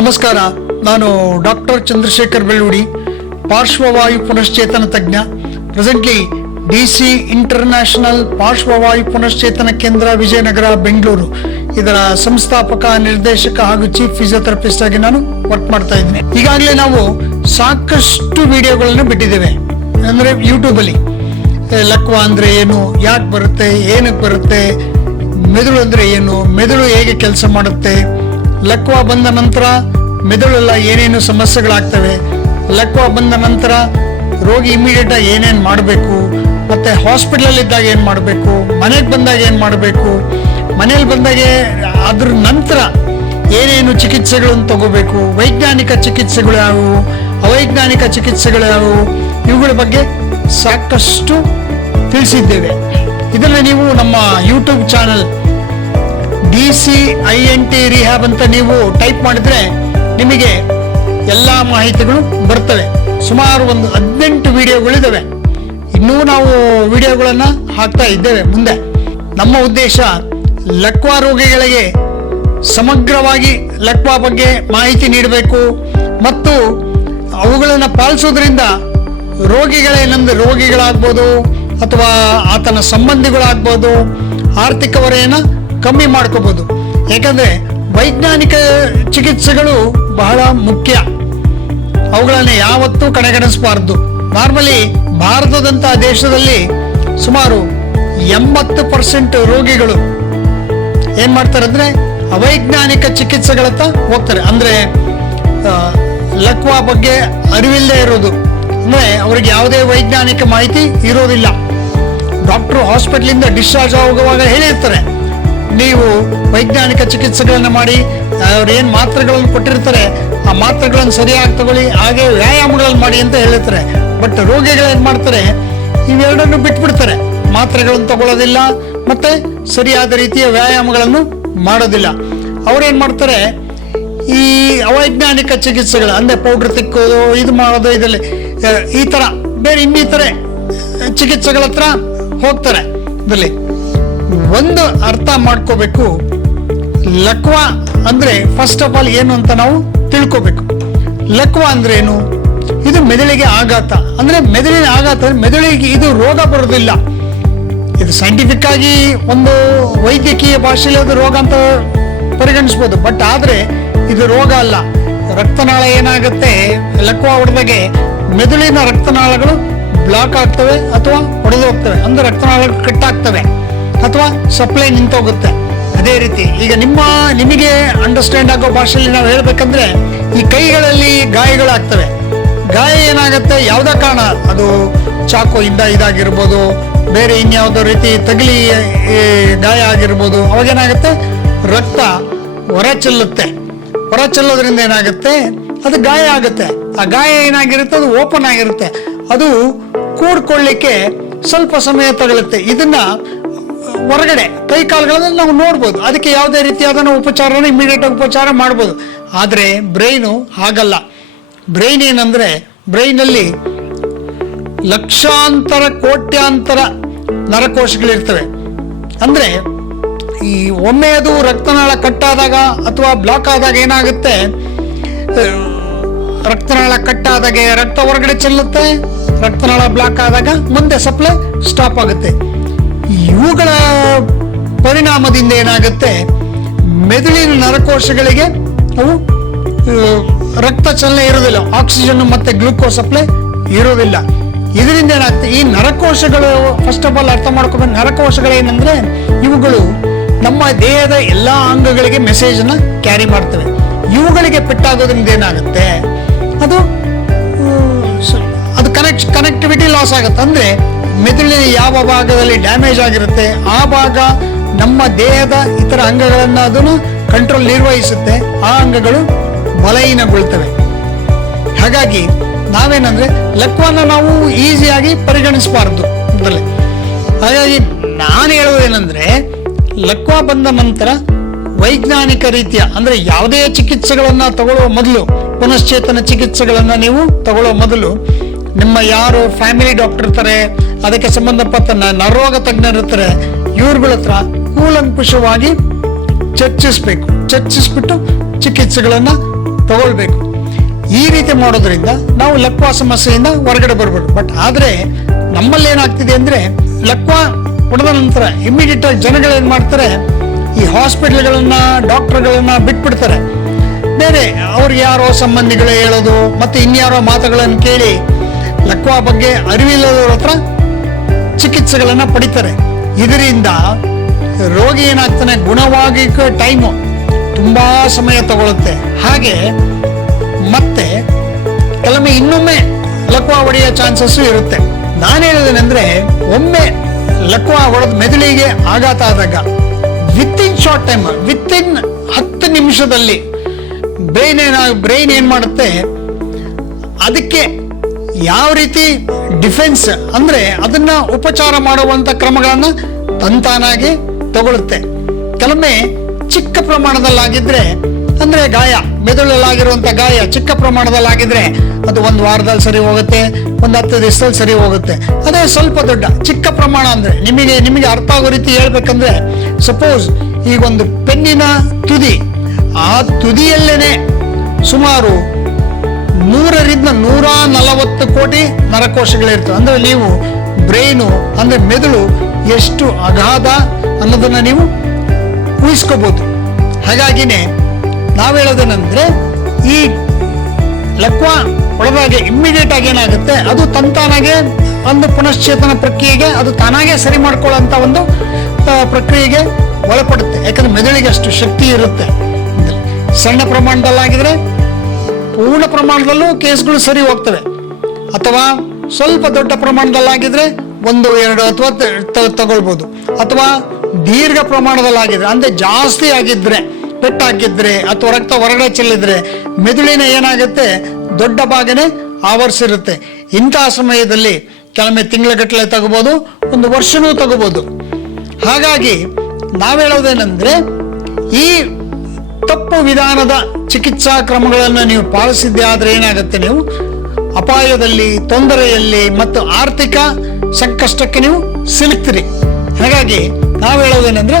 ನಮಸ್ಕಾರ. ನಾನು ಡಾಕ್ಟರ್ ಚಂದ್ರಶೇಖರ್ ಬೆಳ್ಳೂಡಿ, ಪಾರ್ಶ್ವವಾಯು ಪುನಶ್ಚೇತನ ತಜ್ಞ. ಪ್ರೆಸೆಂಟ್ಲಿ DC ಇಂಟರ್ನ್ಯಾಷನಲ್ ಪಾರ್ಶ್ವವಾಯು ಪುನಶ್ಚೇತನ ಕೇಂದ್ರ, ವಿಜಯನಗರ, ಬೆಂಗಳೂರು, ಇದರ ಸಂಸ್ಥಾಪಕ, ನಿರ್ದೇಶಕ ಹಾಗೂ ಚೀಫ್ ಫಿಸಿಯೋಥೆರಪಿಸ್ಟ್ ಆಗಿ ನಾನು ವರ್ಕ್ ಮಾಡ್ತಾ ಇದ್ದೀನಿ. ಈಗಾಗಲೇ ನಾವು ಸಾಕಷ್ಟು ವಿಡಿಯೋಗಳನ್ನು ಬಿಟ್ಟಿದ್ದೇವೆ. ಅಂದರೆ ಯೂಟ್ಯೂಬಲ್ಲಿ ಲಕ್ವಾ ಅಂದರೆ ಏನು, ಯಾಕೆ ಬರುತ್ತೆ, ಏನಕ್ಕೆ ಬರುತ್ತೆ, ಮೆದುಳು ಅಂದರೆ ಏನು, ಮೆದುಳು ಹೇಗೆ ಕೆಲಸ ಮಾಡುತ್ತೆ, ಲಕ್ವಾ ಬಂದ ನಂತರ ಮೆದುಳೆಲ್ಲ ಏನೇನು ಸಮಸ್ಯೆಗಳಾಗ್ತವೆ, ಲಕ್ವಾ ಬಂದ ನಂತರ ರೋಗಿ ಇಮಿಡಿಯೇಟ್ ಆಗಿ ಏನೇನು ಮಾಡಬೇಕು, ಮತ್ತೆ ಹಾಸ್ಪಿಟಲ್ ಇದ್ದಾಗ ಏನು ಮಾಡಬೇಕು, ಮನೆಗೆ ಬಂದಾಗ ಏನು ಮಾಡಬೇಕು, ಮನೇಲಿ ಬಂದಾಗ ಅದ್ರ ನಂತರ ಏನೇನು ಚಿಕಿತ್ಸೆಗಳನ್ನು ತಗೋಬೇಕು, ವೈಜ್ಞಾನಿಕ ಚಿಕಿತ್ಸೆಗಳು ಯಾವುವು, ಅವೈಜ್ಞಾನಿಕ ಚಿಕಿತ್ಸೆಗಳು ಯಾವುವು, ಇವುಗಳ ಬಗ್ಗೆ ಸಾಕಷ್ಟು ತಿಳಿಸಿದ್ದೇವೆ. ಇದನ್ನು ನೀವು ನಮ್ಮ ಯೂಟ್ಯೂಬ್ ಚಾನಲ್ DCINT ರಿಹ್ಯಾಬ್ ಅಂತ ನೀವು ಟೈಪ್ ಮಾಡಿದ್ರೆ ನಿಮಗೆ ಎಲ್ಲ ಮಾಹಿತಿಗಳು ಬರ್ತವೆ. ಸುಮಾರು ಒಂದು 18 ವಿಡಿಯೋಗಳಿದ್ದಾವೆ. ಇನ್ನೂ ನಾವು ವಿಡಿಯೋಗಳನ್ನು ಹಾಕ್ತಾ ಇದ್ದೇವೆ ಮುಂದೆ. ನಮ್ಮ ಉದ್ದೇಶ ಲಕ್ವಾ ರೋಗಿಗಳಿಗೆ ಸಮಗ್ರವಾಗಿ ಲಕ್ವಾ ಬಗ್ಗೆ ಮಾಹಿತಿ ನೀಡಬೇಕು ಮತ್ತು ಅವುಗಳನ್ನು ಪಾಲಿಸೋದ್ರಿಂದ ರೋಗಿಗಳಾಗ್ಬೋದು ಅಥವಾ ಆತನ ಸಂಬಂಧಿಗಳಾಗ್ಬೋದು ಆರ್ಥಿಕ ಹೊರೆಯನ್ನು ಕಮ್ಮಿ ಮಾಡ್ಕೋಬಹುದು. ಯಾಕಂದ್ರೆ ವೈಜ್ಞಾನಿಕ ಚಿಕಿತ್ಸೆಗಳು ಬಹಳ ಮುಖ್ಯ, ಅವುಗಳನ್ನು ಯಾವತ್ತೂ ಕಡೆಗಣಿಸಬಾರದು. ನಾರ್ಮಲಿ ಭಾರತದಂತಹ ದೇಶದಲ್ಲಿ ಸುಮಾರು 80% ರೋಗಿಗಳು ಏನ್ ಮಾಡ್ತಾರೆ ಅಂದ್ರೆ ಅವೈಜ್ಞಾನಿಕ ಚಿಕಿತ್ಸೆಗಳತ್ತ ಹೋಗ್ತಾರೆ. ಅಂದ್ರೆ ಲಕ್ವಾ ಬಗ್ಗೆ ಅರಿವಿಲ್ಲದೆ ಇರೋದು, ಅಂದ್ರೆ ಅವರಿಗೆ ಯಾವುದೇ ವೈಜ್ಞಾನಿಕ ಮಾಹಿತಿ ಇರೋದಿಲ್ಲ. ಡಾಕ್ಟರ್ ಹಾಸ್ಪಿಟಲಿಂದ ಡಿಸ್ಚಾರ್ಜ್ ಆಗುವಾಗ ಹೇಳಿರ್ತಾರೆ, ನೀವು ವೈಜ್ಞಾನಿಕ ಚಿಕಿತ್ಸೆಗಳನ್ನು ಮಾಡಿ, ಅವ್ರು ಏನು ಮಾತ್ರೆಗಳನ್ನು ಕೊಟ್ಟಿರ್ತಾರೆ ಆ ಮಾತ್ರೆಗಳನ್ನು ಸರಿಯಾಗಿ ತಗೊಳ್ಳಿ, ಹಾಗೆ ವ್ಯಾಯಾಮಗಳನ್ನು ಮಾಡಿ ಅಂತ ಹೇಳಿರ್ತಾರೆ. ಬಟ್ ರೋಗಿಗಳೇನು ಮಾಡ್ತಾರೆ, ಇವೆರಡನ್ನು ಬಿಟ್ಬಿಡ್ತಾರೆ. ಮಾತ್ರೆಗಳನ್ನು ತಗೊಳ್ಳೋದಿಲ್ಲ ಮತ್ತೆ ಸರಿಯಾದ ರೀತಿಯ ವ್ಯಾಯಾಮಗಳನ್ನು ಮಾಡೋದಿಲ್ಲ. ಅವ್ರೇನ್ ಮಾಡ್ತಾರೆ, ಈ ಅವೈಜ್ಞಾನಿಕ ಚಿಕಿತ್ಸೆಗಳು ಅಂದ್ರೆ ಪೌಡರ್ ತಿಕ್ಕೋದು, ಇದು ಮಾಡೋದು, ಇದರಲ್ಲಿ ಈ ತರ ಬೇರೆ ಇನ್ನಿತರೆ ಚಿಕಿತ್ಸೆಗಳ ಹತ್ರ ಹೋಗ್ತಾರೆ. ಇದರಲ್ಲಿ ಒಂದು ಅರ್ಥ ಮಾಡ್ಕೋಬೇಕು, ಲಕ್ವಾ ಅಂದ್ರೆ ಫಸ್ಟ್ ಆಫ್ ಆಲ್ ಏನು ಅಂತ ನಾವು ತಿಳ್ಕೋಬೇಕು. ಲಕ್ವಾ ಅಂದ್ರೆ ಏನು? ಇದು ಮೆದುಳಿಗೆ ಆಘಾತ. ಅಂದ್ರೆ ಮೆದುಳಿನ ಆಘಾತ, ಮೆದುಳಿಗೆ ಇದು ರೋಗ ಬರೋದಿಲ್ಲ. ಇದು ಸೈಂಟಿಫಿಕ್ ಆಗಿ ಒಂದು ವೈದ್ಯಕೀಯ ಭಾಷೆಯಲ್ಲಿ ಅದು ರೋಗ ಅಂತ ಪರಿಗಣಿಸ್ಬೋದು. ಬಟ್ ಆದ್ರೆ ಇದು ರೋಗ ಅಲ್ಲ. ರಕ್ತನಾಳ ಏನಾಗುತ್ತೆ, ಲಕ್ವಾ ಹೊಡೆದಾಗೆ ಮೆದುಳಿನ ರಕ್ತನಾಳಗಳು ಬ್ಲಾಕ್ ಆಗ್ತವೆ ಅಥವಾ ಹೊಡೆದು ಹೋಗ್ತವೆ. ಅಂದ್ರೆ ರಕ್ತನಾಳಗಳು ಕಟ್ಟಾಗ್ತವೆ ಅಥವಾ ಸಪ್ಲೈ ನಿಂತೋಗುತ್ತೆ. ಅದೇ ರೀತಿ ಈಗ ನಿಮಗೆ ಅಂಡರ್ಸ್ಟ್ಯಾಂಡ್ ಆಗೋ ಭಾಷೆಯಲ್ಲಿ ನಾವು ಹೇಳ್ಬೇಕಂದ್ರೆ, ಈ ಕೈಗಳಲ್ಲಿ ಗಾಯಗಳಾಗ್ತವೆ. ಗಾಯ ಏನಾಗುತ್ತೆ, ಯಾವುದೇ ಕಾರಣ, ಅದು ಚಾಕು ಇದಾಗಿರ್ಬೋದು, ಬೇರೆ ಇನ್ಯಾವುದೋ ರೀತಿ ತಗಲಿ ಗಾಯ ಆಗಿರ್ಬೋದು. ಅವಾಗೇನಾಗುತ್ತೆ, ರಕ್ತ ಹೊರ ಚೆಲ್ಲೋದ್ರಿಂದ ಏನಾಗುತ್ತೆ, ಅದು ಗಾಯ ಆಗುತ್ತೆ. ಆ ಗಾಯ ಏನಾಗಿರುತ್ತೆ, ಅದು ಓಪನ್ ಆಗಿರುತ್ತೆ. ಅದು ಕೂಡ್ಕೊಳ್ಳಿಕ್ಕೆ ಸ್ವಲ್ಪ ಸಮಯ ತಗೊಳುತ್ತೆ. ಇದನ್ನ ಹೊರಗಡೆ ಕೈ ಕಾಲುಗಳಲ್ಲಿ ನಾವು ನೋಡ್ಬೋದು. ಅದಕ್ಕೆ ಯಾವುದೇ ರೀತಿಯಾದ ಉಪಚಾರನ ಇಮಿಡಿಯೇಟ್ ಉಪಚಾರ ಮಾಡ್ಬೋದು. ಆದರೆ ಬ್ರೈನು ಹಾಗಲ್ಲ. ಬ್ರೈನ್ ಏನಂದ್ರೆ, ಬ್ರೈನಲ್ಲಿ ಲಕ್ಷಾಂತರ ಕೋಟ್ಯಾಂತರ ನರಕೋಶಗಳಿರ್ತವೆ. ಅಂದ್ರೆ ಈ ಒಮ್ಮೆ ಅದು ರಕ್ತನಾಳ ಕಟ್ಟಾದಾಗ ಅಥವಾ ಬ್ಲಾಕ್ ಆದಾಗ ಏನಾಗುತ್ತೆ, ರಕ್ತನಾಳ ಕಟ್ಟಾದಾಗೆ ರಕ್ತ ಹೊರಗಡೆ ಚೆಲ್ಲುತ್ತೆ, ರಕ್ತನಾಳ ಬ್ಲಾಕ್ ಆದಾಗ ಮುಂದೆ ಸಪ್ಲೈ ಸ್ಟಾಪ್ ಆಗುತ್ತೆ. ಇವುಗಳ ಪರಿಣಾಮದಿಂದ ಏನಾಗುತ್ತೆ, ಮೆದುಳಿನ ನರಕೋಶಗಳಿಗೆ ಅವು ರಕ್ತ ಚಲನೆ ಇರೋದಿಲ್ಲ, ಆಕ್ಸಿಜನ್ ಮತ್ತೆ ಗ್ಲೂಕೋಸ್ ಸಪ್ಲೈ ಇರೋದಿಲ್ಲ. ಇದರಿಂದ ಏನಾಗುತ್ತೆ, ಈ ನರಕೋಶಗಳು ಫಸ್ಟ್ ಆಫ್ ಆಲ್ ಅರ್ಥ ಮಾಡ್ಕೋಬೇಕು. ನರಕೋಶಗಳೇನಂದ್ರೆ ಇವುಗಳು ನಮ್ಮ ದೇಹದ ಎಲ್ಲಾ ಅಂಗಗಳಿಗೆ ಮೆಸೇಜ್ ಅನ್ನ ಕ್ಯಾರಿ ಮಾಡ್ತವೆ. ಇವುಗಳಿಗೆ ಪೆಟ್ಟಾಗೋದ್ರಿಂದ ಏನಾಗುತ್ತೆ, ಅದು ಕನೆಕ್ಟಿವಿಟಿ ಲಾಸ್ ಆಗುತ್ತೆ. ಅಂದ್ರೆ ಮೆದುಳಿನ ಯಾವ ಭಾಗದಲ್ಲಿ ಡ್ಯಾಮೇಜ್ ಆಗಿರುತ್ತೆ ಆ ಭಾಗ ನಮ್ಮ ದೇಹದ ಇತರ ಅಂಗಗಳನ್ನ ಅದನ್ನು ಕಂಟ್ರೋಲ್ ನಿರ್ವಹಿಸುತ್ತೆ. ಆ ಅಂಗಗಳು ಬಲಹೀನಗೊಳ್ತವೆ. ಹಾಗಾಗಿ ನಾವೇನಂದ್ರೆ ಲಕ್ವಾನ ನಾವು ಈಸಿಯಾಗಿ ಪರಿಗಣಿಸಬಾರದು ಇದರಲ್ಲಿ. ಹಾಗಾಗಿ ನಾನು ಹೇಳುವುದೇನೆಂದ್ರೆ, ಲಕ್ವಾ ಬಂದ ನಂತರ ವೈಜ್ಞಾನಿಕ ರೀತಿಯ ಅಂದ್ರೆ ಯಾವುದೇ ಚಿಕಿತ್ಸೆಗಳನ್ನ ತಗೊಳ್ಳುವ ಮೊದಲು, ಪುನಶ್ಚೇತನ ಚಿಕಿತ್ಸೆಗಳನ್ನ ನೀವು ತಗೊಳ್ಳೋ ಮೊದಲು ನಿಮ್ಮ ಯಾರು ಫ್ಯಾಮಿಲಿ ಡಾಕ್ಟರ್ ಇರ್ತಾರೆ, ಅದಕ್ಕೆ ಸಂಬಂಧಪಟ್ಟ ನರರೋಗ ತಜ್ಞರು ಇರ್ತಾರೆ, ಇವ್ರಗಳ ಹತ್ರ ಕೂಲಂಕುಷವಾಗಿ ಚರ್ಚಿಸ್ಬಿಟ್ಟು ಚಿಕಿತ್ಸೆಗಳನ್ನ ತಗೊಳ್ಬೇಕು. ಈ ರೀತಿ ಮಾಡೋದ್ರಿಂದ ನಾವು ಲಕ್ವಾ ಸಮಸ್ಯೆಯಿಂದ ಹೊರಗಡೆ ಬರ್ಬೋದು. ಬಟ್ ಆದರೆ ನಮ್ಮಲ್ಲಿ ಏನಾಗ್ತಿದೆ ಅಂದರೆ ಲಕ್ವಾ ಹೊಡೆದ ನಂತರ ಇಮಿಡಿಯೇಟ್ ಆಗಿ ಜನಗಳು ಏನು ಮಾಡ್ತಾರೆ, ಈ ಹಾಸ್ಪಿಟಲ್ಗಳನ್ನ ಡಾಕ್ಟರ್ಗಳನ್ನ ಬಿಟ್ಬಿಡ್ತಾರೆ. ಬೇರೆ ಅವ್ರಿಗೆ ಯಾರೋ ಸಂಬಂಧಿಗಳು ಹೇಳೋದು ಮತ್ತು ಇನ್ಯಾರೋ ಮಾತುಗಳನ್ನು ಕೇಳಿ ಲಕ್ವಾ ಬಗ್ಗೆ ಅರಿವಿಲ್ಲದವ್ರ ಹತ್ರ ಚಿಕಿತ್ಸೆಗಳನ್ನು ಪಡಿತಾರೆ. ಇದರಿಂದ ರೋಗಿ ಏನಾಗ್ತಾನೆ, ಗುಣವಾಗಿ ಟೈಮು ತುಂಬಾ ಸಮಯ ತಗೊಳುತ್ತೆ. ಹಾಗೆ ಮತ್ತೆ ಕೆಲವೊಮ್ಮೆ ಇನ್ನೊಮ್ಮೆ ಲಕ್ವಾ ಹೊಡೆಯೋ ಚಾನ್ಸಸ್ಸು ಇರುತ್ತೆ. ನಾನು ಹೇಳೋದೇನೆಂದ್ರೆ, ಒಮ್ಮೆ ಲಕ್ವಾ ಹೊಡೆದ ಮೆದುಳಿಗೆ ಆಘಾತ ಆದಾಗ ವಿತಿನ್ ಶಾರ್ಟ್ ಟೈಮ್, ವಿತಿನ್ 10 ನಿಮಿಷದಲ್ಲಿ ಬ್ರೈನ್ ಏನ್ ಮಾಡುತ್ತೆ, ಅದಕ್ಕೆ ಯಾವ ರೀತಿ ಡಿಫೆನ್ಸ್ ಅಂದ್ರೆ ಅದನ್ನ ಉಪಚಾರ ಮಾಡುವಂತ ಕ್ರಮಗಳನ್ನ ತಂತಾನಾಗಿ ತಗೊಳುತ್ತೆ. ಕೆಲವೊಮ್ಮೆ ಚಿಕ್ಕ ಪ್ರಮಾಣದಲ್ಲಾಗಿದ್ರೆ, ಅಂದ್ರೆ ಗಾಯ, ಮೆದುಳಲ್ಲಾಗಿರುವಂತ ಗಾಯ ಚಿಕ್ಕ ಪ್ರಮಾಣದಲ್ಲಾಗಿದ್ರೆ ಅದು 1 ವಾರದಲ್ಲಿ ಸರಿ ಹೋಗುತ್ತೆ, 10 ದಿವಸದಲ್ಲಿ ಸರಿ ಹೋಗುತ್ತೆ. ಅದೇ ಸ್ವಲ್ಪ ದೊಡ್ಡ ಚಿಕ್ಕ ಪ್ರಮಾಣ ಅಂದ್ರೆ ನಿಮಗೆ ಅರ್ಥ ಆಗೋ ರೀತಿ ಹೇಳ್ಬೇಕಂದ್ರೆ, ಸಪೋಸ್ ಈಗ ಒಂದು ಪೆನ್ನಿನ ತುದಿ, ಆ ತುದಿಯಲ್ಲೇನೆ ಸುಮಾರು 100ರಿಂದ 140 ಕೋಟಿ ನರಕೋಶಗಳಿರ್ತವೆ. ಅಂದ್ರೆ ನೀವು ಬ್ರೈನು ಅಂದ್ರೆ ಮೆದುಳು ಎಷ್ಟು ಅಗಾಧ ಅನ್ನೋದನ್ನ ನೀವು ಊಹಿಸ್ಕೋಬಹುದು. ಹಾಗಾಗಿನೇ ನಾವು ಹೇಳೋದೇನೆಂದ್ರೆ, ಈ ಲಕ್ವಾ ಒಳಗಾಗಿ ಇಮ್ಮಿಡಿಯೇಟ್ ಆಗಿ ಏನಾಗುತ್ತೆ, ಅದು ತಂತಾನಾಗೆ ಒಂದು ಪುನಶ್ಚೇತನ ಪ್ರಕ್ರಿಯೆಗೆ ಅದು ತಾನಾಗೆ ಸರಿ ಮಾಡ್ಕೊಳ್ಳೋಂಥ ಒಂದು ಪ್ರಕ್ರಿಯೆಗೆ ಒಳಪಡುತ್ತೆ. ಯಾಕಂದ್ರೆ ಮೆದುಳಿಗೆ ಅಷ್ಟು ಶಕ್ತಿ ಇರುತ್ತೆ. ಸಣ್ಣ ಪ್ರಮಾಣದಲ್ಲಾಗಿದ್ರೆ ಪೂರ್ಣ ಪ್ರಮಾಣದಲ್ಲೂ ಕೇಸ್ಗಳು ಸರಿ ಹೋಗ್ತವೆ. ಅಥವಾ ಸ್ವಲ್ಪ ದೊಡ್ಡ ಪ್ರಮಾಣದಲ್ಲಾಗಿದ್ರೆ 1-2 ಅಥವಾ ತಗೊಳ್ಬೋದು. ಅಥವಾ ದೀರ್ಘ ಪ್ರಮಾಣದಲ್ಲಾಗಿದ್ರೆ ಅಂದ್ರೆ ಜಾಸ್ತಿ ಆಗಿದ್ರೆ, ಪೆಟ್ಟಾಗಿದ್ರೆ ಅಥವಾ ರಕ್ತ ಹೊರಗಡೆ ಚೆಲ್ಲಿದ್ರೆ ಮೆದುಳಿನ ಏನಾಗುತ್ತೆ, ದೊಡ್ಡ ಭಾಗನೇ ಆವರಿಸಿರುತ್ತೆ. ಇಂತಹ ಸಮಯದಲ್ಲಿ ಕೆಲವೊಮ್ಮೆ ತಿಂಗಳಗಟ್ಟಲೆ ತಗೋಬಹುದು, 1 ವರ್ಷನೂ ತಗೋಬಹುದು. ಹಾಗಾಗಿ ನಾವೇಳೋದೇನೆಂದ್ರೆ, ಈ ತಪ್ಪು ವಿಧಾನದ ಚಿಕಿತ್ಸಾ ಕ್ರಮಗಳನ್ನು ನೀವು ಪಾಲಿಸಿದ್ದೆ ಆದ್ರೆ ಏನಾಗುತ್ತೆ, ನೀವು ಅಪಾಯದಲ್ಲಿ, ತೊಂದರೆಯಲ್ಲಿ ಮತ್ತು ಆರ್ಥಿಕ ಸಂಕಷ್ಟಕ್ಕೆ ನೀವು ಸಿಲುಕ್ತೀರಿ. ಹಾಗಾಗಿ ನಾವು ಹೇಳೋದೇನೆಂದ್ರೆ,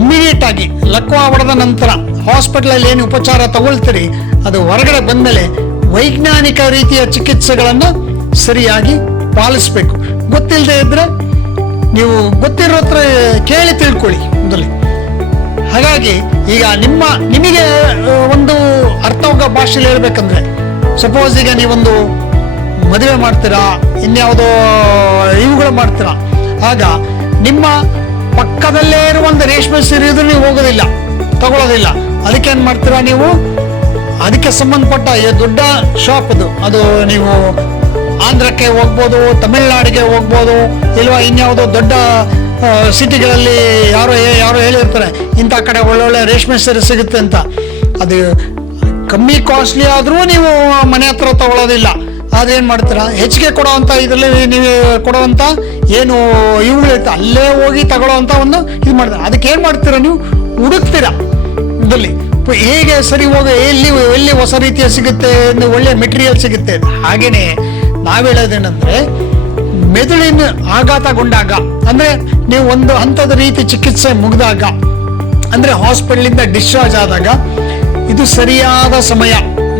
ಇಮಿಡಿಯೇಟ್ ಆಗಿ ಲಕ್ವಾ ಹೊಡೆದ ನಂತರ ಹಾಸ್ಪಿಟಲ್ ಏನು ಉಪಚಾರ ತಗೊಳ್ತೀರಿ, ಅದು ಹೊರಗಡೆ ಬಂದಮೇಲೆ ವೈಜ್ಞಾನಿಕ ರೀತಿಯ ಚಿಕಿತ್ಸೆಗಳನ್ನ ಸರಿಯಾಗಿ ಪಾಲಿಸ್ಬೇಕು. ಗೊತ್ತಿಲ್ಲದೆ ಇದ್ರೆ ನೀವು ಗೊತ್ತಿರೋ ಹತ್ರ ಕೇಳಿ ತಿಳ್ಕೊಳ್ಳಿ ಮೊದಲೇ. ಹಾಗಾಗಿ ಈಗ ನಿಮಗೆ ಒಂದು ಅರ್ಥವಾಗ ಭಾಷೆಯಲ್ಲಿ ಹೇಳ್ಬೇಕಂದ್ರೆ, ಸಪೋಸ್ ಈಗ ನೀವೊಂದು ಮದುವೆ ಮಾಡ್ತೀರಾ, ಇನ್ಯಾವುದೋ ಇವುಗಳು ಮಾಡ್ತೀರಾ, ಆಗ ನಿಮ್ಮ ಪಕ್ಕದಲ್ಲೇ ಇರುವಂತ ರೇಷ್ಮೆ ಸೀರೆ ಇದ್ರೂ ನೀವು ಹೋಗೋದಿಲ್ಲ, ತಗೊಳ್ಳೋದಿಲ್ಲ. ಅದಕ್ಕೆ ಏನ್ ಮಾಡ್ತೀರಾ ನೀವು, ಅದಕ್ಕೆ ಸಂಬಂಧಪಟ್ಟ ದೊಡ್ಡ ಶಾಪ್ ಅದು ನೀವು ಆಂಧ್ರಕ್ಕೆ ಹೋಗ್ಬೋದು, ತಮಿಳ್ನಾಡಿಗೆ ಹೋಗ್ಬೋದು, ಇಲ್ವಾ ಇನ್ಯಾವುದೋ ದೊಡ್ಡ ಸಿಟಿಗಳಲ್ಲಿ ಯಾರೋ ಹೇಳಿರ್ತಾರೆ ಇಂಥ ಕಡೆ ಒಳ್ಳೊಳ್ಳೆ ರೇಷ್ಮೆ ಸೀರೆ ಸಿಗುತ್ತೆ ಅಂತ. ಅದು ಕಮ್ಮಿ ಕಾಸ್ಟ್ಲಿ ಆದ್ರೂ ನೀವು ಮನೆ ಹತ್ರ ತಗೊಳ್ಳೋದಿಲ್ಲ. ಅದೇನ್ ಮಾಡ್ತೀರಾ, ಹೆಚ್ಚಿಗೆ ಕೊಡುವಂತ ಇದರಲ್ಲಿ ನೀವು ಕೊಡುವಂತ ಏನು ಇವುಗಳಿರುತ್ತೆ ಅಲ್ಲೇ ಹೋಗಿ ತಗೊಳ್ಳೋವಂತ ಒಂದು ಇದು ಮಾಡ್ತಾರೆ. ಅದಕ್ಕೆ ಏನ್ ಮಾಡ್ತೀರಾ, ನೀವು ಹುಡುಕ್ತೀರಾ ಇದರಲ್ಲಿ ಹೇಗೆ ಸರಿ ಹೋಗಿ ಎಲ್ಲಿ ಹೊಸ ರೀತಿಯ ಸಿಗುತ್ತೆ, ಒಳ್ಳೆ ಮೆಟೀರಿಯಲ್ ಸಿಗುತ್ತೆ. ಹಾಗೇನೆ ನಾವ್ ಹೇಳೋದೇನಂದ್ರೆ, ಮೆದುಳಿನ ಆಘಾತಗೊಂಡಾಗ ಅಂದ್ರೆ ನೀವು ಒಂದು ಹಂತದ ರೀತಿ ಚಿಕಿತ್ಸೆ ಮುಗಿದಾಗ ಅಂದ್ರೆ ಹಾಸ್ಪಿಟಲ್ ಡಿಸ್ಚಾರ್ಜ್ ಆದಾಗ ಇದು ಸರಿಯಾದ ಸಮಯ.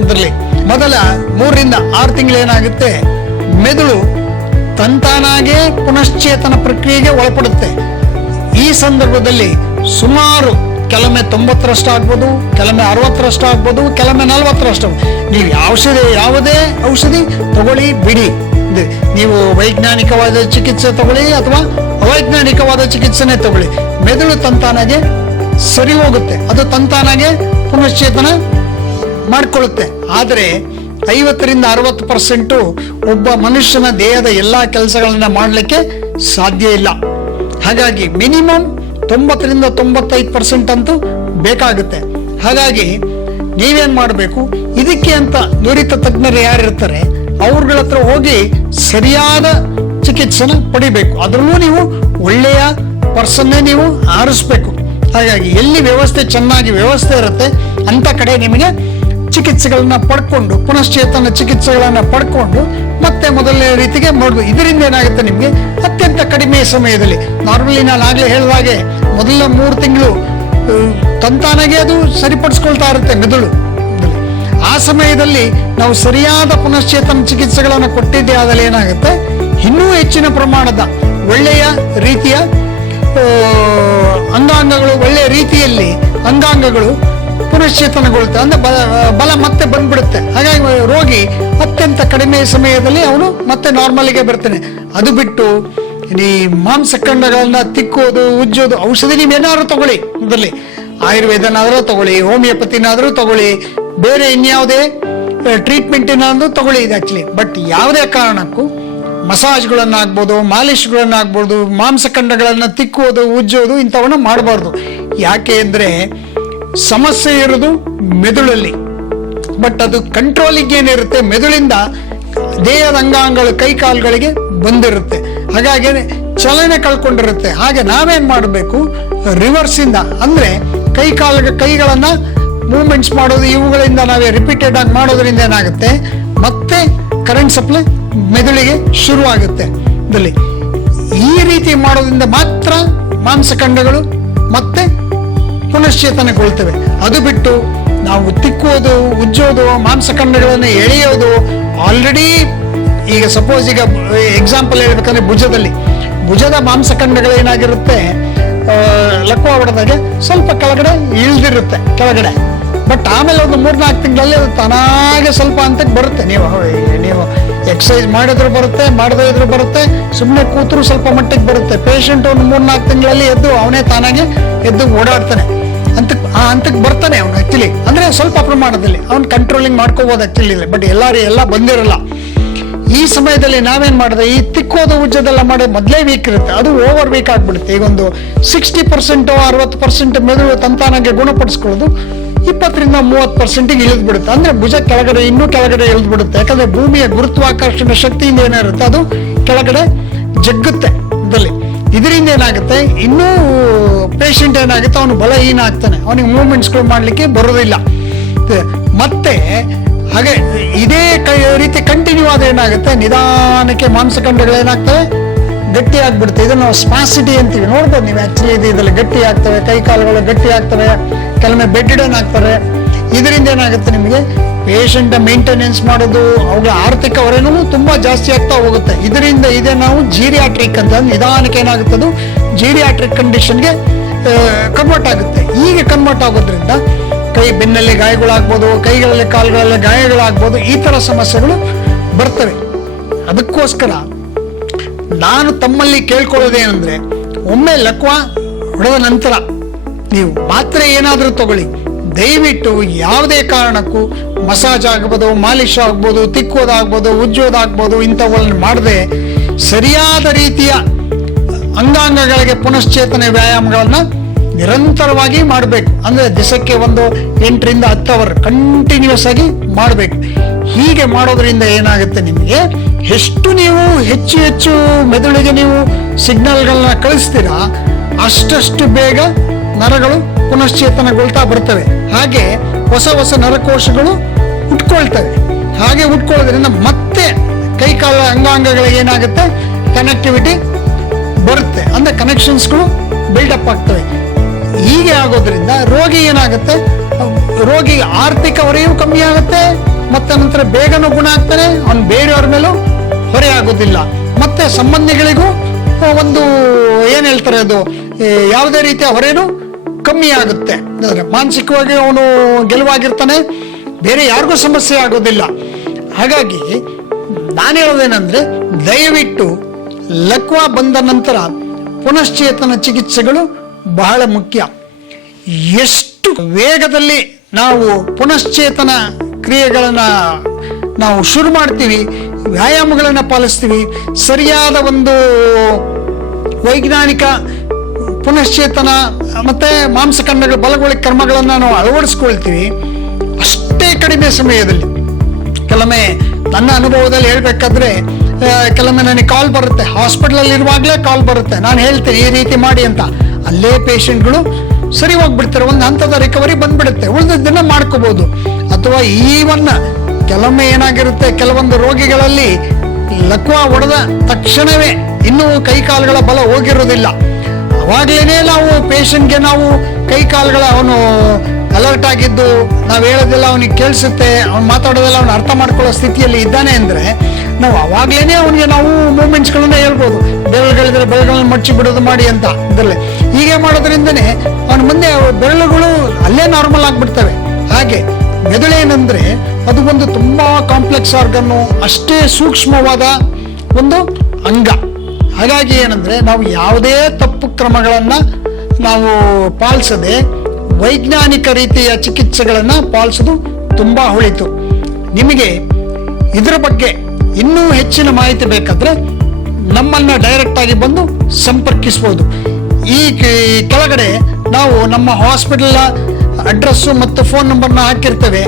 ಇದರಲ್ಲಿ ಮೊದಲ 3ರಿಂದ 6 ತಿಂಗಳು ಏನಾಗುತ್ತೆ, ಮೆದುಳು ತಂತಾನಾಗೆ ಪುನಶ್ಚೇತನ ಪ್ರಕ್ರಿಯೆಗೆ ಒಳಪಡುತ್ತೆ. ಈ ಸಂದರ್ಭದಲ್ಲಿ ಸುಮಾರು ಕೆಲವೊಮ್ಮೆ 90ರಷ್ಟು ಆಗ್ಬೋದು, ಕೆಲವೊಮ್ಮೆ 60ರಷ್ಟು ಆಗ್ಬೋದು, ಕೆಲವೊಮ್ಮೆ 40ರಷ್ಟು. ನೀವು ಯಾವುದೇ ಔಷಧಿ ತಗೊಳ್ಳಿ ಬಿಡಿ, ನೀವು ವೈಜ್ಞಾನಿಕವಾದ ಚಿಕಿತ್ಸೆ ತಗೊಳ್ಳಿ ಅಥವಾ ಅವೈಜ್ಞಾನಿಕವಾದ ಚಿಕಿತ್ಸೆನೇ ತಗೊಳ್ಳಿ, ಮೆದುಳು ತಂತಾನಾಗೆ ಸರಿ ಹೋಗುತ್ತೆ, ಅದು ತಂತಾನಾಗೆ ಪುನಶ್ಚೇತನ ಮಾಡಿಕೊಳ್ಳುತ್ತೆ. ಆದರೆ 50ರಿಂದ 60% ಒಬ್ಬ ಮನುಷ್ಯನ ದೇಹದ ಎಲ್ಲಾ ಕೆಲಸಗಳನ್ನ ಮಾಡಲಿಕ್ಕೆ ಸಾಧ್ಯ ಇಲ್ಲ. ಹಾಗಾಗಿ ಮಿನಿಮಮ್ 90ರಿಂದ 95% ಅಂತೂ ಬೇಕಾಗುತ್ತೆ. ಹಾಗಾಗಿ ನೀವೇನ್ ಮಾಡಬೇಕು, ಇದಕ್ಕೆ ಅಂತ ನುರಿತ ತಜ್ಞರು ಯಾರಿರ್ತಾರೆ ಅವ್ರಗಳ ಹತ್ರ ಹೋಗಿ ಸರಿಯಾದ ಚಿಕಿತ್ಸೆನ ಪಡಿಬೇಕು. ಅದರಲ್ಲೂ ನೀವು ಒಳ್ಳೆಯ ಪರ್ಸನ್ನೇ ನೀವು ಆರಿಸ್ಬೇಕು. ಹಾಗಾಗಿ ಎಲ್ಲಿ ಚೆನ್ನಾಗಿ ವ್ಯವಸ್ಥೆ ಇರುತ್ತೆ ಅಂತ ಕಡೆ ನಿಮಗೆ ಚಿಕಿತ್ಸೆಗಳನ್ನ ಪಡ್ಕೊಂಡು, ಪುನಶ್ಚೇತನ ಚಿಕಿತ್ಸೆಗಳನ್ನ ಪಡ್ಕೊಂಡು ಮತ್ತೆ ಮೊದಲನೇ ರೀತಿಗೆ ಮಾಡ್ಬೋದು. ಇದರಿಂದ ಏನಾಗುತ್ತೆ, ನಿಮಗೆ ಅತ್ಯಂತ ಕಡಿಮೆ ಸಮಯದಲ್ಲಿ, ನಾರ್ಮಲಿ ನಾನು ಆಗ್ಲೇ ಹೇಳಿದಾಗೆ ಮೊದಲ 3 ತಿಂಗಳು ತಂತಾನಾಗೆ ಅದು ಸರಿಪಡಿಸ್ಕೊಳ್ತಾ ಇರುತ್ತೆ ಮೆದುಳು. ಆ ಸಮಯದಲ್ಲಿ ನಾವು ಸರಿಯಾದ ಪುನಶ್ಚೇತನ ಚಿಕಿತ್ಸೆಗಳನ್ನು ಕೊಟ್ಟಿದ್ದೇ ಆದಲ್ಲಿ ಏನಾಗುತ್ತೆ, ಇನ್ನೂ ಹೆಚ್ಚಿನ ಪ್ರಮಾಣದ ಒಳ್ಳೆಯ ರೀತಿಯ ಅಂಗಾಂಗಗಳು, ಒಳ್ಳೆಯ ರೀತಿಯಲ್ಲಿ ಅಂಗಾಂಗಗಳು ಪುನಶ್ಚೇತನಗೊಳ್ಳುತ್ತೆ. ಅಂದ್ರೆ ಬಲ ಮತ್ತೆ ಬಂದ್ಬಿಡುತ್ತೆ. ಹಾಗಾಗಿ ರೋಗಿ ಅತ್ಯಂತ ಕಡಿಮೆ ಸಮಯದಲ್ಲಿ ಅವನು ಮತ್ತೆ ನಾರ್ಮಲ್ಗೆ ಬರ್ತಾನೆ. ಅದು ಬಿಟ್ಟು ಈ ಮಾಂಸಖಂಡಗಳನ್ನ ತಿಕ್ಕೋದು, ಉಜ್ಜೋದು, ಔಷಧಿ ನೀವೇನಾದ್ರೂ ತಗೊಳ್ಳಿ, ಇದರಲ್ಲಿ ಆಯುರ್ವೇದನಾದ್ರೂ ತಗೊಳ್ಳಿ, ಹೋಮಿಯೋಪತಿನಾದ್ರೂ ತಗೊಳ್ಳಿ, ಬೇರೆ ಇನ್ಯಾವುದೇ ಟ್ರೀಟ್ಮೆಂಟ್ ಏನಾದ್ರೂ ತಗೊಳ್ಳಿ ಇದು ಆಕ್ಚುಲಿ. ಬಟ್ ಯಾವುದೇ ಕಾರಣಕ್ಕೂ ಮಸಾಜ್ಗಳನ್ನಾಗ್ಬೋದು, ಮಾಲಿಷ್ಗಳನ್ನಾಗ್ಬೋದು, ಮಾಂಸಖಂಡಗಳನ್ನ ತಿಕ್ಕುವುದು, ಉಜ್ಜೋದು ಇಂಥವನ್ನ ಮಾಡಬಾರ್ದು. ಯಾಕೆ ಅಂದ್ರೆ ಸಮಸ್ಯೆ ಇರೋದು ಮೆದುಳಲ್ಲಿ. ಬಟ್ ಅದು ಕಂಟ್ರೋಲಿಂಗ್ ಏನಿರುತ್ತೆ ಮೆದುಳಿಂದ ದೇಹದ ಅಂಗಾಂಗಗಳು, ಕೈ ಕಾಲುಗಳಿಗೆ ಬಂದಿರುತ್ತೆ. ಹಾಗಾಗಿ ಚಲನೆ ಕಳ್ಕೊಂಡಿರುತ್ತೆ. ಹಾಗೆ ನಾವೇನ್ ಮಾಡಬೇಕು, ರಿವರ್ಸ್ ಇಂದ ಅಂದ್ರೆ ಕೈಗಳನ್ನ ಮೂವ್ಮೆಂಟ್ಸ್ ಮಾಡೋದು, ಇವುಗಳಿಂದ ನಾವೇ ರಿಪೀಟೆಡ್ ಆಗಿ ಮಾಡೋದ್ರಿಂದ ಏನಾಗುತ್ತೆ, ಮತ್ತೆ ಕರೆಂಟ್ ಸಪ್ಲೈ ಮೆದುಳಿಗೆ ಶುರುವಾಗುತ್ತೆ. ಈ ರೀತಿ ಮಾಡೋದ್ರಿಂದ ಮಾತ್ರ ಮಾಂಸಖಂಡಗಳು ಮತ್ತೆ ಪುನಶ್ಚೇತನಗೊಳ್ತವೆ. ಅದು ಬಿಟ್ಟು ನಾವು ತಿಕ್ಕುವುದು, ಉಜ್ಜೋದು, ಮಾಂಸಖಂಡಗಳನ್ನು ಎಳೆಯೋದು, ಆಲ್ರೆಡಿ ಈಗ ಸಪೋಸ್ ಈಗ ಎಕ್ಸಾಂಪಲ್ ಹೇಳ್ಬೇಕಂದ್ರೆ ಭುಜದ ಮಾಂಸಖಂಡಗಳೇನಾಗಿರುತ್ತೆ, ಲಕ್ವ ಹೊಡೆದಾಗೆ ಸ್ವಲ್ಪ ಕೆಳಗಡೆ ಇಳ್ದಿರುತ್ತೆ ಕೆಳಗಡೆ. ಬಟ್ ಆಮೇಲೆ ಒಂದು 3-4 ತಿಂಗಳಲ್ಲಿ ಅದು ತಾನಾಗೆ ಸ್ವಲ್ಪ ಹಂತಕ್ಕೆ ಬರುತ್ತೆ. ನೀವು ಎಕ್ಸಸೈಸ್ ಮಾಡಿದ್ರು ಬರುತ್ತೆ, ಮಾಡದೇ ಇದ್ರು ಬರುತ್ತೆ, ಸುಮ್ಮನೆ ಕೂತರು ಸ್ವಲ್ಪ ಮಟ್ಟಿಗೆ ಬರುತ್ತೆ. ಪೇಷಂಟ್ ಒಂದು 3-4 ತಿಂಗಳಲ್ಲಿ ಅವನೇ ತಾನಾಗೆ ಎದ್ದು ಓಡಾಡ್ತಾನೆ, ಆ ಹಂತಕ್ಕೆ ಬರ್ತಾನೆ ಅವನು ಆಕ್ಚುಲಿ. ಅಂದ್ರೆ ಸ್ವಲ್ಪ ಪ್ರಮಾಣದಲ್ಲಿ ಅವ್ನು ಕಂಟ್ರೋಲಿಂಗ್ ಮಾಡ್ಕೋಬಹುದು ಆಕ್ಚುಲಿ. ಬಟ್ ಎಲ್ಲ ಬಂದಿರಲ್ಲ. ಈ ಸಮಯದಲ್ಲಿ ನಾವೇನ್ ಮಾಡಿದ್ರೆ, ಈ ತಿಕ್ಕೋದು ಉಜ್ಜೋದೆಲ್ಲ ಮಾಡೋದು ಮೊದಲೇ ವೀಕ್ ಇರುತ್ತೆ, ಅದು ಓವರ್ ವೀಕ್ ಆಗ್ಬಿಡುತ್ತೆ. ಈಗ ಒಂದು 60% 60% ಮೆದುಳು ತಂತಾನಾಗೆ ಗುಣಪಡಿಸ್ಕೊಳ್ಳೋದು 20-30% ಇಳಿದು ಬಿಡುತ್ತೆ. ಅಂದ್ರೆ ಭುಜ ಕೆಳಗಡೆ ಇನ್ನೂ ಕೆಳಗಡೆ ಇಳಿದು ಬಿಡುತ್ತೆ. ಯಾಕಂದ್ರೆ ಭೂಮಿಯ ಗುರುತ್ವಾಕರ್ಷಣ ಶಕ್ತಿಯಿಂದ ಏನಿರುತ್ತೆ ಅದು ಕೆಳಗಡೆ ಜಗ್ಗುತ್ತೆ. ಇದರಿಂದ ಏನಾಗುತ್ತೆ, ಇನ್ನೂ ಪೇಷಂಟ್ ಏನಾಗುತ್ತೆ, ಅವನು ಬಲಹೀನ ಆಗ್ತಾನೆ, ಅವನಿಗೆ ಮೂವ್ಮೆಂಟ್ಸ್ಗಳು ಮಾಡ್ಲಿಕ್ಕೆ ಬರೋದಿಲ್ಲ. ಮತ್ತೆ ಹಾಗೆ ಇದೇ ರೀತಿ ಕಂಟಿನ್ಯೂ ಆದ ಏನಾಗುತ್ತೆ, ನಿಧಾನಕ್ಕೆ ಮಾಂಸಖಂಡಗಳೇನಾಗ್ತವೆ, ಗಟ್ಟಿ ಆಗ್ಬಿಡುತ್ತೆ. ಇದನ್ನು ನಾವು ಸ್ಪಾಸಿಟಿ ಅಂತೀವಿ, ನೋಡ್ಬೋದು ನೀವು ಆಕ್ಚುಲಿ. ಇದರಲ್ಲಿ ಗಟ್ಟಿ ಆಗ್ತವೆ, ಕೈ ಕಾಲುಗಳು ಗಟ್ಟಿ ಆಗ್ತವೆ, ಕೆಲವೊಮ್ಮೆ ಬೆಡ್ ಡೌನ್ ಆಗ್ತಾರೆ. ಇದರಿಂದ ಏನಾಗುತ್ತೆ, ನಿಮಗೆ ಪೇಷಂಟ್ ಮೇಂಟೆನೆನ್ಸ್ ಮಾಡೋದು, ಅವುಗಳ ಆರ್ಥಿಕ ಹೊರೆನೂ ತುಂಬಾ ಜಾಸ್ತಿ ಆಗ್ತಾ ಹೋಗುತ್ತೆ. ಇದರಿಂದ ಇದೇ ನಾವು ಜೀರಿಯಾಟ್ರಿಕ್ ಅಂತ, ನಿಧಾನಕ್ಕೆ ಏನಾಗುತ್ತೆ, ಅದು ಜೀರಿಯಾಟ್ರಿಕ್ ಕಂಡೀಷನ್ಗೆ ಕನ್ವರ್ಟ್ ಆಗುತ್ತೆ. ಹೀಗೆ ಕನ್ವರ್ಟ್ ಆಗೋದ್ರಿಂದ ಬೆನ್ನಲ್ಲಿ ಗಾಯಗಳಾಗ್ಬೋದು, ಕೈಗಳಲ್ಲಿ ಕಾಲುಗಳಲ್ಲಿ ಗಾಯಗಳಾಗ್ಬೋದು, ಈ ತರ ಸಮಸ್ಯೆಗಳು ಬರ್ತವೆ. ಅದಕ್ಕೋಸ್ಕರ ನಾನು ತಮ್ಮಲ್ಲಿ ಕೇಳ್ಕೊಳ್ಳೋದೇನೆಂದ್ರೆ, ಒಮ್ಮೆ ಲಕ್ವ ಹೊಡೆದ ನಂತರ ನೀವು ಮಾತ್ರೆ ಏನಾದರೂ ತಗೊಳ್ಳಿ, ದಯವಿಟ್ಟು ಯಾವುದೇ ಕಾರಣಕ್ಕೂ ಮಸಾಜ್ ಆಗ್ಬೋದು, ಮಾಲಿಶ್ ಆಗ್ಬೋದು, ತಿಕ್ಕೋದಾಗ್ಬೋದು, ಉಜ್ಜೋದಾಗ್ಬೋದು, ಇಂಥವುಗಳನ್ನು ಮಾಡದೆ ಸರಿಯಾದ ರೀತಿಯ ಅಂಗಾಂಗಗಳಿಗೆ ಪುನಶ್ಚೇತನ ವ್ಯಾಯಾಮಗಳನ್ನ ನಿರಂತರವಾಗಿ ಮಾಡಬೇಕು. ಅಂದ್ರೆ ದಿವಸಕ್ಕೆ ಒಂದು 8-10 ಅವರ್ ಕಂಟಿನ್ಯೂಸ್ ಆಗಿ ಮಾಡಬೇಕು. ಹೀಗೆ ಮಾಡೋದ್ರಿಂದ ಏನಾಗುತ್ತೆ, ನಿಮಗೆ ನೀವು ಹೆಚ್ಚು ಮೆದುಳಿಗೆ ನೀವು ಸಿಗ್ನಲ್ಗಳನ್ನ ಕಳಿಸ್ತೀರಾ, ಅಷ್ಟು ಬೇಗ ನರಗಳು ಪುನಶ್ಚೇತನಗೊಳ್ತಾ ಬರ್ತವೆ. ಹಾಗೆ ಹೊಸ ನರಕೋಶಗಳು ಹುಟ್ಕೊಳ್ತವೆ. ಹಾಗೆ ಹುಟ್ಕೊಳ್ಳೋದ್ರಿಂದ ಮತ್ತೆ ಕೈಕಾಲ ಅಂಗಾಂಗಗಳಿಗೆ ಏನಾಗುತ್ತೆ, ಕನೆಕ್ಟಿವಿಟಿ ಬರುತ್ತೆ. ಅಂದ್ರೆ ಕನೆಕ್ಷನ್ಸ್ಗಳು ಬಿಲ್ಡಪ್ ಆಗ್ತವೆ. ಹೀಗೆ ಆಗೋದ್ರಿಂದ ರೋಗಿ ಏನಾಗುತ್ತೆ, ರೋಗಿ ಆರ್ಥಿಕ ಹೊರೆಯೂ ಕಮ್ಮಿ ಆಗುತ್ತೆ, ಮತ್ತೆ ನಂತರ ಬೇಗನೂ ಗುಣ ಆಗ್ತಾನೆ, ಅವನು ಬೇರೆಯವ್ರ ಮೇಲೂ ಹೊರೆ ಆಗೋದಿಲ್ಲ. ಮತ್ತೆ ಸಂಬಂಧಿಗಳಿಗೂ ಒಂದು ಏನ್ ಹೇಳ್ತಾರೆ, ಅದು ಯಾವುದೇ ರೀತಿಯ ಹೊರೆನೂ ಕಮ್ಮಿ ಆಗುತ್ತೆ. ಮಾನಸಿಕವಾಗಿ ಅವನು ಗೆಲುವಾಗಿರ್ತಾನೆ, ಬೇರೆ ಯಾರಿಗೂ ಸಮಸ್ಯೆ ಆಗೋದಿಲ್ಲ. ಹಾಗಾಗಿ ನಾನು ಹೇಳೋದೇನೆಂದ್ರೆ, ದಯವಿಟ್ಟು ಲಕ್ವ ಬಂದ ನಂತರ ಪುನಶ್ಚೇತನ ಚಿಕಿತ್ಸೆಗಳು ಬಹಳ ಮುಖ್ಯ. ಎಷ್ಟು ವೇಗದಲ್ಲಿ ನಾವು ಪುನಶ್ಚೇತನ ಕ್ರಿಯೆಗಳನ್ನ ನಾವು ಶುರು ಮಾಡ್ತೀವಿ, ವ್ಯಾಯಾಮಗಳನ್ನ ಪಾಲಿಸ್ತೀವಿ, ಸರಿಯಾದ ಒಂದು ವೈಜ್ಞಾನಿಕ ಪುನಶ್ಚೇತನ ಮತ್ತೆ ಮಾಂಸಖಂಡಗಳ ಬಲಗೊಳಿಕೆ ಕ್ರಮಗಳನ್ನ ನಾವು ಅಳವಡಿಸ್ಕೊಳ್ತೀವಿ, ಅಷ್ಟೇ ಕಡಿಮೆ ಸಮಯದಲ್ಲಿ. ಕೆಲವೊಮ್ಮೆ ನನ್ನ ಅನುಭವದಲ್ಲಿ ಹೇಳ್ಬೇಕಾದ್ರೆ, ಕೆಲವೊಮ್ಮೆ ನನಗೆ ಕಾಲ್ ಬರುತ್ತೆ, ಹಾಸ್ಪಿಟಲ್ ಇರುವಾಗಲೇ ಕಾಲ್ ಬರುತ್ತೆ, ನಾನು ಹೇಳ್ತೇನೆ ಈ ರೀತಿ ಮಾಡಿ ಅಂತ. ಅಲ್ಲೇ ಪೇಷಂಟ್ಗಳು ಸರಿ ಹೋಗ್ಬಿಡ್ತಾರೆ, ಒಂದು ಹಂತದ ರಿಕವರಿ ಬಂದ್ಬಿಡುತ್ತೆ, ಉಳಿದದ್ದನ್ನ ಮಾಡ್ಕೋಬಹುದು. ಅಥವಾ ಈವನ್ ಕೆಲವೊಮ್ಮೆ ಏನಾಗಿರುತ್ತೆ, ಕೆಲವೊಂದು ರೋಗಿಗಳಲ್ಲಿ ಲಕ್ವ ಹೊಡೆದ ತಕ್ಷಣವೇ ಇನ್ನೂ ಕೈಕಾಲುಗಳ ಬಲ ಹೋಗಿರೋದಿಲ್ಲ. ಅವಾಗಲೇ ನಾವು ಪೇಷಂಟ್ಗೆ ನಾವು ಕೈಕಾಲುಗಳ ಅವನು ಅಲರ್ಟ್ ಆಗಿದ್ದು ನಾವು ಹೇಳೋದೆಲ್ಲ ಅವನಿಗೆ ಕೇಳಿಸುತ್ತೆ, ಅವ್ನು ಮಾತಾಡೋದೆಲ್ಲ ಅವ್ನು ಅರ್ಥ ಮಾಡ್ಕೊಳ್ಳೋ ಸ್ಥಿತಿಯಲ್ಲಿ ಇದ್ದಾನೆ ಅಂದರೆ ನಾವು ಅವಾಗ್ಲೇನೆ ಅವನಿಗೆ ನಾವು ಮೂಮೆಂಟ್ಸ್ಗಳನ್ನ ಹೇಳ್ಬೋದು, ಬೆರಳುಗಳಿದ್ರೆ ಬೆರಳುಗಳನ್ನ ಮಡಚಿ ಬಿಡೋದು ಮಾಡಿ ಅಂತ. ಇದರಲ್ಲೇ ಹೀಗೆ ಮಾಡೋದ್ರಿಂದನೇ ಅವನ ಮುಂದೆ ಬೆರಳುಗಳು ಅಲ್ಲೇ ನಾರ್ಮಲ್ ಆಗಿಬಿಡ್ತವೆ. ಹಾಗೆ ಮೆದುಳೇನೆಂದ್ರೆ ಅದು ಒಂದು ತುಂಬಾ ಕಾಂಪ್ಲೆಕ್ಸ್ ಆರ್ಗನ್ನು, ಅಷ್ಟೇ ಸೂಕ್ಷ್ಮವಾದ ಒಂದು ಅಂಗ. ಹಾಗಾಗಿ ಏನಂದ್ರೆ ನಾವು ಯಾವುದೇ ತಪ್ಪು ಕ್ರಮಗಳನ್ನ ನಾವು ಪಾಲಿಸದೆ ವೈಜ್ಞಾನಿಕ ರೀತಿಯ ಚಿಕಿತ್ಸೆಗಳನ್ನ ಪಾಲಿಸೋದು ತುಂಬಾ ಒಳಿತು. ನಿಮಗೆ ಇದರ ಬಗ್ಗೆ ಇನ್ನೂ ಹೆಚ್ಚಿನ ಮಾಹಿತಿ ಬೇಕಾದ್ರೆ ನಮ್ಮನ್ನ ಡೈರೆಕ್ಟ್ ಆಗಿ ಬಂದು ಸಂಪರ್ಕಿಸಬಹುದು. ಈ ಕೆಳಗಡೆ ನಾವು ನಮ್ಮ ಹಾಸ್ಪಿಟಲ್ ಅಡ್ರೆಸ್ಸು ಮತ್ತು ಫೋನ್ ನಂಬರ್ನ ಹಾಕಿರ್ತೇವೆ,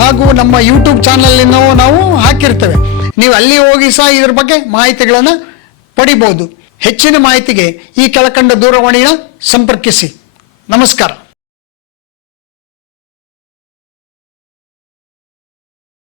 ಹಾಗೂ ನಮ್ಮ ಯೂಟ್ಯೂಬ್ ಚಾನಲ್ ನಾವು ಹಾಕಿರ್ತೇವೆ. ನೀವು ಅಲ್ಲಿ ಹೋಗಿ ಸಹ ಇದ್ರ ಬಗ್ಗೆ ಮಾಹಿತಿಗಳನ್ನ ಪಡಿಬಹುದು. ಹೆಚ್ಚಿನ ಮಾಹಿತಿಗೆ ಈ ಕೆಳಕಂಡ ದೂರವಾಣಿನ ಸಂಪರ್ಕಿಸಿ. ನಮಸ್ಕಾರ.